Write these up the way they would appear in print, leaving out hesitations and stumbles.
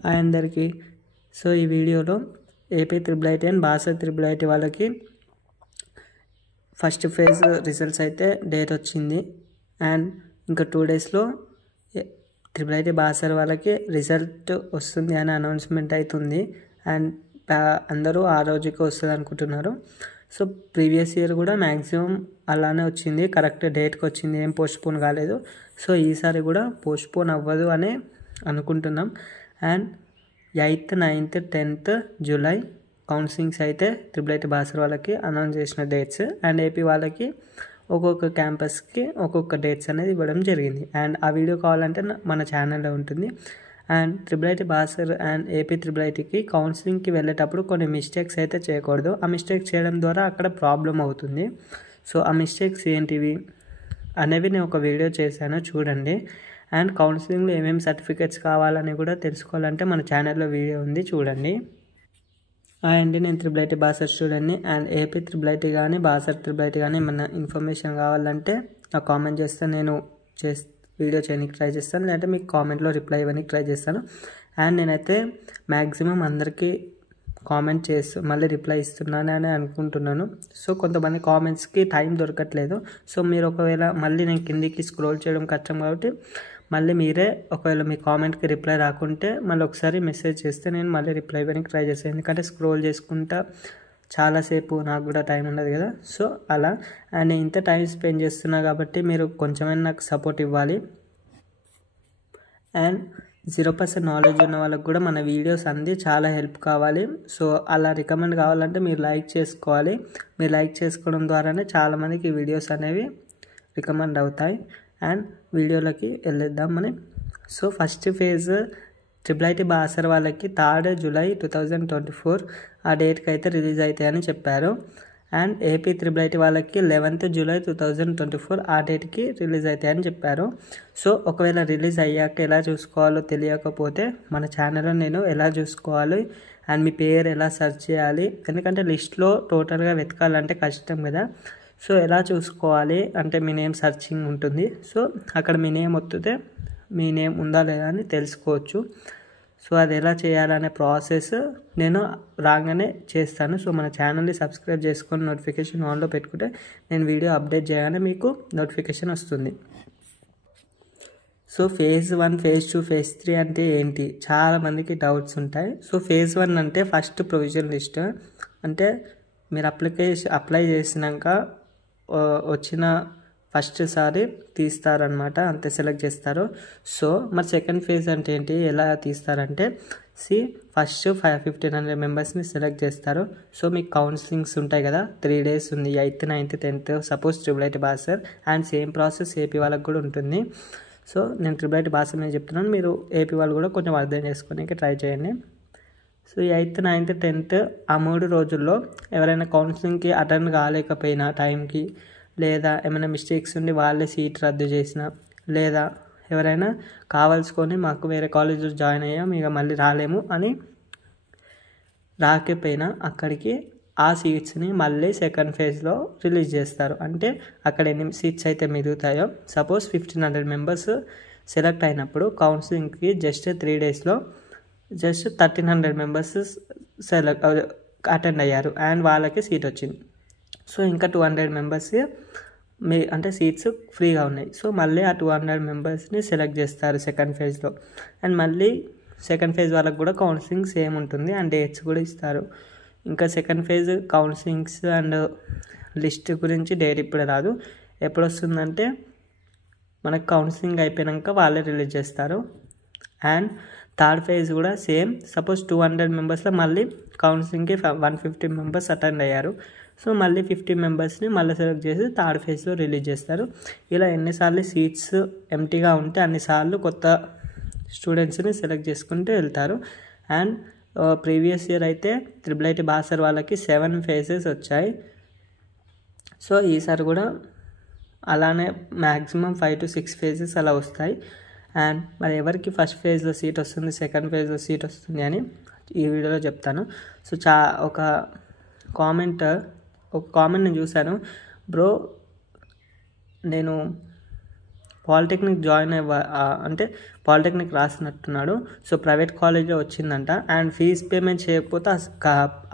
Hi అందరికీ. So ఈ వీడియోలో AP triple IT and Basar triple IT వాళ్ళకి ఫస్ట్ ఫేజ్ రిజల్ట్స్ అయితే డేట్ వచ్చింది. అండ్ ఇంకా 2 డేస్లో త్రిబుల్ ఐటీ బాసర్ వాళ్ళకి రిజల్ట్ వస్తుంది అని అనౌన్స్మెంట్ అవుతుంది. అండ్ అందరూ ఆ రోజుకి వస్తుంది అనుకుంటున్నారు. సో ప్రీవియస్ ఇయర్ కూడా మ్యాక్సిమం అలానే వచ్చింది, కరెక్ట్ డేట్కి వచ్చింది, ఏం పోస్ట్పోన్ కాలేదు. సో ఈసారి కూడా పోస్ట్పోన్ అవ్వదు అని అనుకుంటున్నాం. And 8th, 9th, 10th July counsellings అయితే త్రిబుల్ ఐటీ బాసర్ వాళ్ళకి అనౌన్స్ చేసిన డేట్స్. అండ్ ఏపీ వాళ్ళకి ఒక్కొక్క క్యాంపస్కి ఒక్కొక్క డేట్స్ అనేది ఇవ్వడం జరిగింది. అండ్ ఆ వీడియో కావాలంటే మన ఛానల్లో ఉంటుంది. And triple IT Basar and AP triple ఐటీకి కౌన్సిలింగ్కి వెళ్ళేటప్పుడు కొన్ని మిస్టేక్స్ అయితే చేయకూడదు. ఆ మిస్టేక్స్ చేయడం ద్వారా అక్కడ ప్రాబ్లం అవుతుంది. సో ఆ మిస్టేక్స్ ఏంటివి అనేవి నేను ఒక వీడియో చేశాను, చూడండి. అండ్ కౌన్సిలింగ్లో ఏమేమి సర్టిఫికేట్స్ కావాలని కూడా తెలుసుకోవాలంటే మన ఛానల్లో వీడియో ఉంది, చూడండి. అండ్ నేను త్రిబుల్ ఐటీ బాసర్ స్టూడెంట్ని. అండ్ ఏపీ త్రిబుల్ ఐటీ కానీ బాసర్ త్రిబుల్ ఐటీ కానీ ఏమన్నా ఇన్ఫర్మేషన్ కావాలంటే నాకు కామెంట్ చేస్తే నేను వీడియో చేయడానికి ట్రై చేస్తాను, లేదంటే మీకు కామెంట్లో రిప్లై ఇవ్వడానికి ట్రై చేస్తాను. అండ్ నేనైతే మ్యాక్సిమం అందరికీ కామెంట్ మళ్ళీ రిప్లై ఇస్తున్నానని అనుకుంటున్నాను. సో కొంతమంది కామెంట్స్కి టైం దొరకట్లేదు. సో మీరు ఒకవేళ మళ్ళీ నేను కిందికి స్క్రోల్ చేయడం కష్టం కాబట్టి మళ్ళీ మీరే ఒకవేళ మీ కామెంట్కి రిప్లై రాకుంటే మళ్ళీ ఒకసారి మెసేజ్ చేస్తే నేను మళ్ళీ రిప్లై ఇవ్వడానికి ట్రై చేస్తాను. ఎందుకంటే స్క్రోల్ చేసుకుంటా చాలాసేపు నాకు కూడా టైం ఉండదు కదా. సో అలా అండ్ ఇంత టైం స్పెండ్ చేస్తున్నా కాబట్టి మీరు కొంచెమైనా నాకు సపోర్ట్ ఇవ్వాలి. అండ్ 0% నాలెడ్జ్ ఉన్న వాళ్ళకి కూడా మన వీడియోస్ అంది చాలా హెల్ప్ కావాలి. సో అలా రికమెండ్ కావాలంటే మీరు లైక్ చేసుకోవాలి. మీరు లైక్ చేసుకోవడం ద్వారానే చాలామందికి ఈ వీడియోస్ అనేవి రికమెండ్ అవుతాయి. అండ్ వీడియోలోకి వెళ్ళేద్దాం మనం. So first phase triple IT Basar వాళ్ళకి 3rd జూలై 2024 ఆ డేట్కి అయితే రిలీజ్ అవుతాయని చెప్పారు. అండ్ ఏపీ త్రిబుల్ ఐటీ వాళ్ళకి 11th జూలై 2024 ఆ డేట్కి రిలీజ్ అవుతాయని చెప్పారు. సో ఒకవేళ రిలీజ్ అయ్యాక ఎలా చూసుకోవాలో తెలియకపోతే మన ఛానల్లో నేను ఎలా చూసుకోవాలి అండ్ మీ పేరు ఎలా సెర్చ్ చేయాలి, ఎందుకంటే లిస్ట్లో టోటల్గా వెతకాలంటే కష్టం కదా. సో ఎలా చూసుకోవాలి అంటే మీ నేమ్ సర్చింగ్ ఉంటుంది. సో అక్కడ మీ నేమ్ వస్తే మీ నేమ్ ఉందా లేదా అని తెలుసుకోవచ్చు. సో అది ఎలా చేయాలనే ప్రాసెస్ నేను రాగానే చేస్తాను. సో మన ఛానల్ని సబ్స్క్రైబ్ చేసుకొని నోటిఫికేషన్ ఆన్లో పెట్టుకుంటే నేను వీడియో అప్డేట్ చేయగానే మీకు నోటిఫికేషన్ వస్తుంది. సో ఫేజ్ 1, ఫేజ్ 2, ఫేజ్ 3 అంటే ఏంటి, చాలామందికి డౌట్స్ ఉంటాయి. సో ఫేజ్ 1 అంటే ఫస్ట్ ప్రొవిజన్ లిస్ట్, అంటే మీరు అప్లై చేసినాక వచ్చిన ఫస్ట్ సారి తీస్తారనమాట, అంతే సెలెక్ట్ చేస్తారు. సో మరి సెకండ్ ఫేజ్ అంటే ఏంటి, ఎలా తీస్తారంటే ఫస్ట్ 1500 మెంబర్స్ని సెలెక్ట్ చేస్తారు. సో మీకు కౌన్సిలింగ్స్ ఉంటాయి కదా, 3 days ఉంది, 8th, 9th, 10th suppose triple IT Basar. And same process AP వాళ్ళకి కూడా ఉంటుంది. సో నేను త్రిబుల్ ఐటీ బాసర్ మీద చెప్తున్నాను, మీరు ఏపీ వాళ్ళు కూడా కొంచెం అర్థం చేసుకోవడానికి ట్రై చేయండి. సో 8th, 9th, 10th ఆ 3 రోజుల్లో ఎవరైనా కౌన్సిలింగ్కి అటెండ్ కాలేకపోయినా టైంకి, లేదా ఏమైనా మిస్టేక్స్ ఉండి వాళ్ళే సీట్ రద్దు చేసినా, లేదా ఎవరైనా కావాల్సుకొని మాకు వేరే కాలేజ్లో జాయిన్ అయ్యాం ఇక మళ్ళీ రాలేము అని రాకపోయినా అక్కడికి ఆ సీట్స్ని మళ్ళీ సెకండ్ ఫేజ్లో రిలీజ్ చేస్తారు. అంటే అక్కడ ఎన్ని సీట్స్ అయితే మిగులుతాయో, సపోజ్ 1500 మెంబర్స్ సెలెక్ట్ అయినప్పుడు కౌన్సిలింగ్కి జస్ట్ 3 daysలో జస్ట్ 1300 మెంబర్స్ అటెండ్ అయ్యారు అండ్ వాళ్ళకి సీట్ వచ్చింది. సో ఇంకా 200 మెంబర్స్ అంటే సీట్స్ ఫ్రీగా ఉన్నాయి. సో మళ్ళీ ఆ 200 మెంబర్స్ని సెలెక్ట్ చేస్తారు సెకండ్ ఫేజ్లో. అండ్ మళ్ళీ సెకండ్ ఫేజ్ వాళ్ళకి కూడా కౌన్సిలింగ్ సేమ్ ఉంటుంది అండ్ డేట్స్ కూడా ఇస్తారు. ఇంకా second phase counsellings and list గురించి డేట్ ఇప్పుడు రాదు, ఎప్పుడు వస్తుందంటే మనకు కౌన్సిలింగ్ అయిపోయాక వాళ్ళే రిలీజ్ చేస్తారు. అండ్ థర్డ్ ఫేజ్ కూడా సేమ్, సపోజ్ 200 మెంబర్స్లో మళ్ళీ కౌన్సిలింగ్కి 150 మెంబర్స్ అటెండ్ అయ్యారు. సో మళ్ళీ 50 మెంబర్స్ని మళ్ళీ సెలెక్ట్ చేసి థర్డ్ ఫేజ్లో రిలీజ్ చేస్తారు. ఇలా ఎన్నిసార్లు సీట్స్ ఎంటీగా ఉంటే అన్నిసార్లు కొత్త స్టూడెంట్స్ని సెలెక్ట్ చేసుకుంటూ వెళ్తారు. అండ్ ప్రీవియస్ ఇయర్ అయితే త్రిబుల్ ఐటీ బాసర్ వాళ్ళకి 7 phases వచ్చాయి. సో ఈసారి కూడా అలానే మ్యాక్సిమం 5 to 6 phases అలా వస్తాయి. అండ్ మరి ఎవరికి ఫస్ట్ ఫేజ్లో సీట్ వస్తుంది, సెకండ్ ఫేజ్లో సీట్ వస్తుంది అని ఈ వీడియోలో చెప్తాను. సో ఒక కామెంట్ నేను చూశాను, బ్రో నేను పాలిటెక్నిక్ జాయిన్ అంటే పాలిటెక్నిక్ రాసినట్టున్నాడు. సో ప్రైవేట్ కాలేజ్లో వచ్చిందంట. అండ్ ఫీజ్ పేమెంట్ చేయకపోతే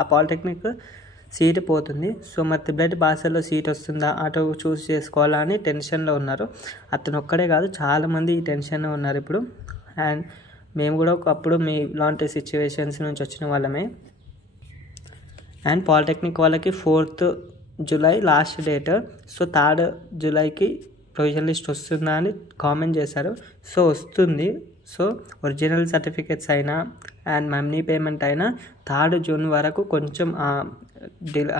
ఆ పాలిటెక్నిక్ సీట్ పోతుంది. సో మరి త్రిబుల్ బాసర్లో సీట్ వస్తుందా, అటు చూస్ చేసుకోవాలా అని టెన్షన్లో ఉన్నారు. అతను ఒక్కడే కాదు, చాలామంది ఈ టెన్షన్లో ఉన్నారు ఇప్పుడు. అండ్ మేము కూడా ఒకప్పుడు మీ ఇలాంటి సిచ్యువేషన్స్ నుంచి వచ్చిన వాళ్ళమే. అండ్ పాలిటెక్నిక్ వాళ్ళకి 4th July last date. So 3rd జూలైకి ప్రొవిజన్ లిస్ట్ వస్తుందా అని కామెంట్ చేశారు. సో వస్తుంది. సో ఒరిజినల్ సర్టిఫికేట్స్ అయినా అండ్ మనీ పేమెంట్ అయినా 3rd జూన్ వరకు కొంచెం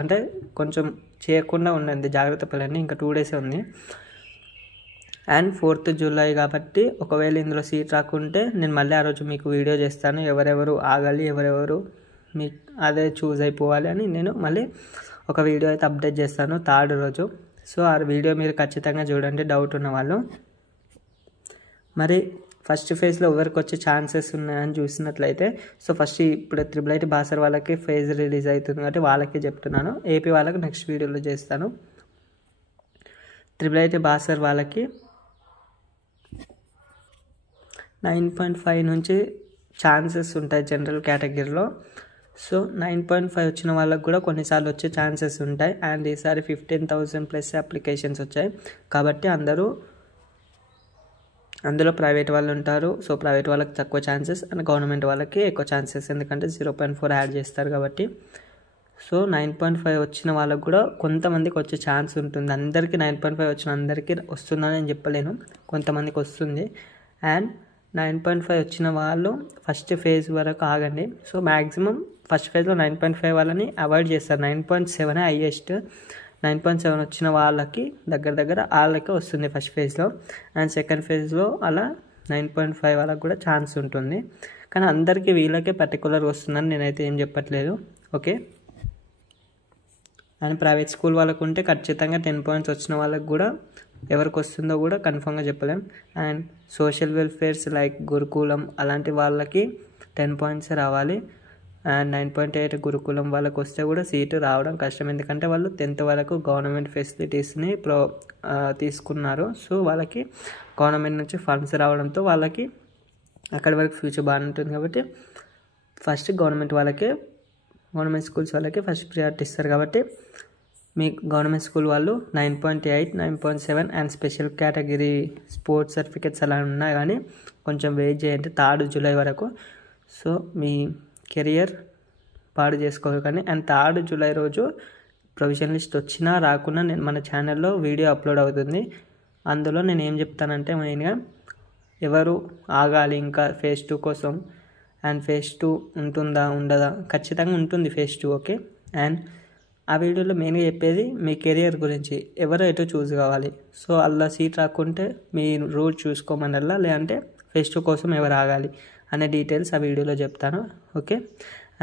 అంటే కొంచెం చేయకుండా ఉండండి, జాగ్రత్త పడండి. ఇంకా 2 డేసే ఉంది. అండ్ 4th జూలై కాబట్టి ఒకవేళ ఇందులో సీట్ రాకుంటే నేను మళ్ళీ ఆ రోజు మీకు వీడియో చేస్తాను, ఎవరెవరు ఆగాలి, ఎవరెవరు మీ అదే చూస్ అయిపోవాలి అని నేను మళ్ళీ ఒక వీడియో అయితే అప్డేట్ చేస్తాను 3rd రోజు. సో ఆ వీడియో మీరు ఖచ్చితంగా చూడండి డౌట్ ఉన్న వాళ్ళు. మరి ఫస్ట్ ఫేజ్లో ఎవరికి వచ్చే ఛాన్సెస్ ఉన్నాయని చూసినట్లయితే, సో ఫస్ట్ ఇప్పుడు త్రిబుల్ ఐటీ బాసర్ వాళ్ళకి ఫేజ్ రిలీజ్ అవుతుంది కాబట్టి వాళ్ళకే చెప్తున్నాను. ఏపీ వాళ్ళకి నెక్స్ట్ వీడియోలో చేస్తాను. త్రిబుల్ ఐటీ బాసర్ వాళ్ళకి 9.5 నుంచి ఛాన్సెస్ ఉంటాయి జనరల్ కేటగిరీలో. సో 9.5 వచ్చిన వాళ్ళకి కూడా కొన్నిసార్లు వచ్చే ఛాన్సెస్ ఉంటాయి. అండ్ ఈసారి 15,000+ అప్లికేషన్స్ వచ్చాయి కాబట్టి అందులో ప్రైవేట్ వాళ్ళు ఉంటారు. సో ప్రైవేట్ వాళ్ళకి తక్కువ ఛాన్సెస్ అండ్ గవర్నమెంట్ వాళ్ళకి ఎక్కువ ఛాన్సెస్, ఎందుకంటే 0.4 యాడ్ చేస్తారు కాబట్టి. సో 9.5 వచ్చిన వాళ్ళకు కూడా కొంతమందికి వచ్చే ఛాన్స్ ఉంటుంది. అందరికీ 9.5 వచ్చిన అందరికీ వస్తుందని నేను చెప్పలేను, కొంతమందికి వస్తుంది. అండ్ 9.5 వచ్చిన వాళ్ళు ఫస్ట్ ఫేజ్ వరకు ఆగండి. సో మ్యాక్సిమం ఫస్ట్ ఫేజ్లో 9.5 వాళ్ళని అవాయిడ్ చేస్తారు. 9.7 హైయెస్ట్. 9.7 వచ్చిన వాళ్ళకి దగ్గర వాళ్ళకి వస్తుంది ఫస్ట్ ఫేజ్లో. అండ్ సెకండ్ ఫేజ్లో అలా 9.5 వాళ్ళకి కూడా ఛాన్స్ ఉంటుంది. కానీ అందరికీ వీళ్ళకే పర్టికులర్గా వస్తుందని నేనైతే ఏం చెప్పట్లేదు. ఓకే. అండ్ ప్రైవేట్ స్కూల్ వాళ్ళకు ఉంటే ఖచ్చితంగా 10 points వచ్చిన వాళ్ళకి కూడా ఎవరికి వస్తుందో కూడా కన్ఫర్మ్గా చెప్పలేం. అండ్ సోషల్ వెల్ఫేర్స్ లైక్ గురుకులం అలాంటి వాళ్ళకి 10 points రావాలి. అండ్ 9.8 గురుకులం వాళ్ళకి వస్తే కూడా సీటు రావడం కష్టం, ఎందుకంటే వాళ్ళు 10th వరకు గవర్నమెంట్ ఫెసిలిటీస్ని తీసుకున్నారు. సో వాళ్ళకి గవర్నమెంట్ నుంచి ఫండ్స్ రావడంతో వాళ్ళకి అక్కడి వరకు ఫ్యూచర్ బాగానే ఉంటుంది. కాబట్టి ఫస్ట్ గవర్నమెంట్ గవర్నమెంట్ స్కూల్స్ వాళ్ళకి ఫస్ట్ ప్రియారిటీ ఇస్తారు. కాబట్టి మీ గవర్నమెంట్ స్కూల్ వాళ్ళు 9.8, 9.7 and special category sports certificates అలా ఉన్నాయి, కానీ కొంచెం వెయిట్ చేయండి 3rd జూలై వరకు. సో మీ కెరియర్ పాడు చేసుకోరు కానీ. అండ్ 3rd జూలై రోజు ప్రొవిజన్ లిస్ట్ వచ్చినా రాకున్నా నేను మన ఛానల్లో వీడియో అప్లోడ్ అవుతుంది. అందులో నేను ఏం చెప్తానంటే మెయిన్గా ఎవరు ఆగాలి ఇంకా ఫేజ్ 2 కోసం. అండ్ ఫేజ్ 2 ఉంటుందా ఉండదా, ఖచ్చితంగా ఉంటుంది ఫేజ్ 2. ఓకే. అండ్ ఆ వీడియోలో మెయిన్గా చెప్పేది మీ కెరియర్ గురించి, ఎవరో ఎటు చూస్ కావాలి. సో అలా సీట్ రాకుంటే మీ రూట్ చూసుకోమనల్లా, లేదంటే ఫేజ్ 2 కోసం ఎవరు ఆగాలి అనే డీటెయిల్స్ ఆ వీడియోలో చెప్తాను. ఓకే.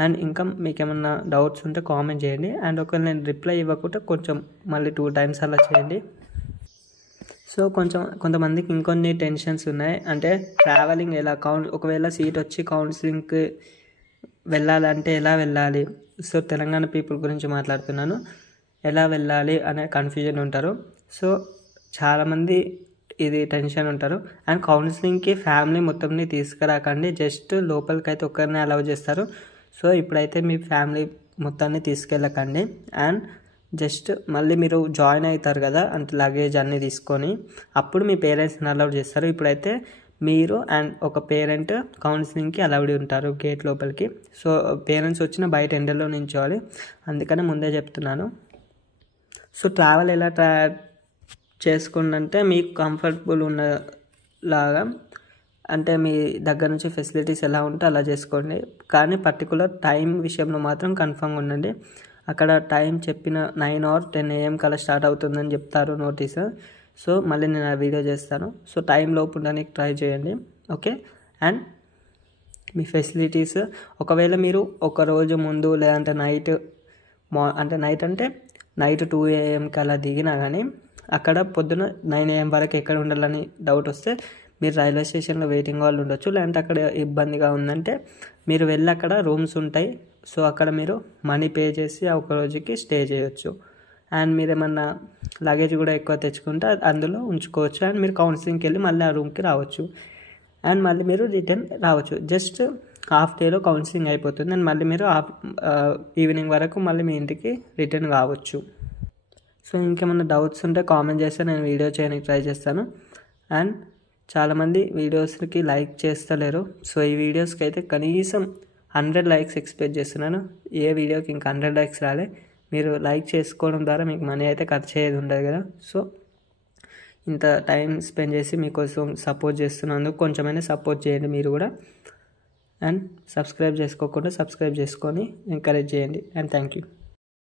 అండ్ ఇంకా మీకు ఏమన్నా డౌట్స్ ఉంటే కామెంట్ చేయండి. అండ్ ఒకవేళ నేను రిప్లై ఇవ్వకుంటే కొంచెం మళ్ళీ 2 times అలా చేయండి. సో కొంతమందికి ఇంకొన్ని టెన్షన్స్ ఉన్నాయి. అంటే ట్రావెలింగ్ ఎలా, ఒకవేళ సీట్ వచ్చి కౌన్సిలింగ్కి వెళ్ళాలంటే ఎలా వెళ్ళాలి. సో తెలంగాణ పీపుల్ గురించి మాట్లాడుతున్నాను, ఎలా వెళ్ళాలి అనే కన్ఫ్యూజన్ ఉంటారు. సో చాలామంది ఇది టెన్షన్ ఉంటారు. అండ్ కౌన్సిలింగ్కి ఫ్యామిలీ మొత్తంని తీసుకురాకండి, జస్ట్ లోపలికి అయితే ఒక్కరిని అలౌ చేస్తారు. సో ఇప్పుడైతే మీ ఫ్యామిలీ మొత్తాన్ని తీసుకెళ్ళకండి. అండ్ జస్ట్ మళ్ళీ మీరు జాయిన్ అవుతారు కదా, అంటే లగేజ్ అన్నీ తీసుకొని, అప్పుడు మీ పేరెంట్స్ని అలౌ చేస్తారు. ఇప్పుడైతే మీరు అండ్ ఒక పేరెంట్ కౌన్సిలింగ్కి అలౌడ్ ఉంటారు గేట్ లోపలికి. సో పేరెంట్స్ వచ్చిన బయట ఎండలో నించోవాలి, అందుకని ముందే చెప్తున్నాను. సో ట్రావెల్ ఎలా చేసుకుంటే మీకు కంఫర్టబుల్ ఉన్నలాగా, అంటే మీ దగ్గర నుంచి ఫెసిలిటీస్ ఎలా ఉంటే అలా చేసుకోండి. కానీ పర్టికులర్ టైం విషయంలో మాత్రం కన్ఫర్మ్గా ఉండండి. అక్కడ టైం చెప్పిన 9 or 10 AM కల్లా స్టార్ట్ అవుతుందని చెప్తారు నోటీస్. సో మళ్ళీ నేను ఆ వీడియో చేస్తాను. సో టైం లోపు ఉండడానికి ట్రై చేయండి. ఓకే. అండ్ మీ ఫెసిలిటీస్ ఒకవేళ మీరు ఒక రోజు ముందు లేదంటే నైట్ నైట్ 2 AM అలా దిగినా కానీ అక్కడ పొద్దున 9 AM వరకు ఎక్కడ ఉండాలని డౌట్ వస్తే మీరు రైల్వే స్టేషన్లో వెయిటింగ్ వాళ్ళు ఉండొచ్చు. లేదంటే అక్కడ ఇబ్బందిగా ఉందంటే మీరు వెళ్ళి అక్కడ రూమ్స్ ఉంటాయి. సో అక్కడ మీరు మనీ పే చేసి ఒక రోజుకి స్టే చేయొచ్చు. అండ్ మీరు ఏమన్నా లగేజ్ కూడా ఎక్కువ తెచ్చుకుంటే అందులో ఉంచుకోవచ్చు. అండ్ మీరు కౌన్సిలింగ్కి వెళ్ళి మళ్ళీ ఆ రూమ్కి రావచ్చు. అండ్ మళ్ళీ మీరు రిటర్న్ రావచ్చు. జస్ట్ హాఫ్ డేలో కౌన్సిలింగ్ అయిపోతుంది. అండ్ మళ్ళీ మీరు ఈవినింగ్ వరకు మళ్ళీ మీ ఇంటికి రిటర్న్ కావచ్చు. సో ఇంకేమైనా డౌట్స్ ఉంటే కామెంట్ చేస్తే నేను వీడియో చేయడానికి ట్రై చేస్తాను. అండ్ చాలామంది వీడియోస్కి లైక్ చేస్తలేరు. సో ఈ వీడియోస్కి అయితే కనీసం 100 లైక్స్ ఎక్స్పెక్ట్ చేస్తున్నాను. ఏ వీడియోకి ఇంకా 100 లైక్స్ రాలే. మీరు లైక్ చేసుకోవడం ద్వారా మీకు మనీ అయితే ఖర్చు అయ్యేది ఉండదు కదా. సో ఇంత టైం స్పెండ్ చేసి మీకోసం సపోర్ట్ చేస్తున్నందుకు కొంచెమైనా సపోర్ట్ చేయండి మీరు కూడా. అండ్ సబ్స్క్రైబ్ చేసుకోకుండా సబ్స్క్రైబ్ చేసుకొని ఎంకరేజ్ చేయండి. And thank you.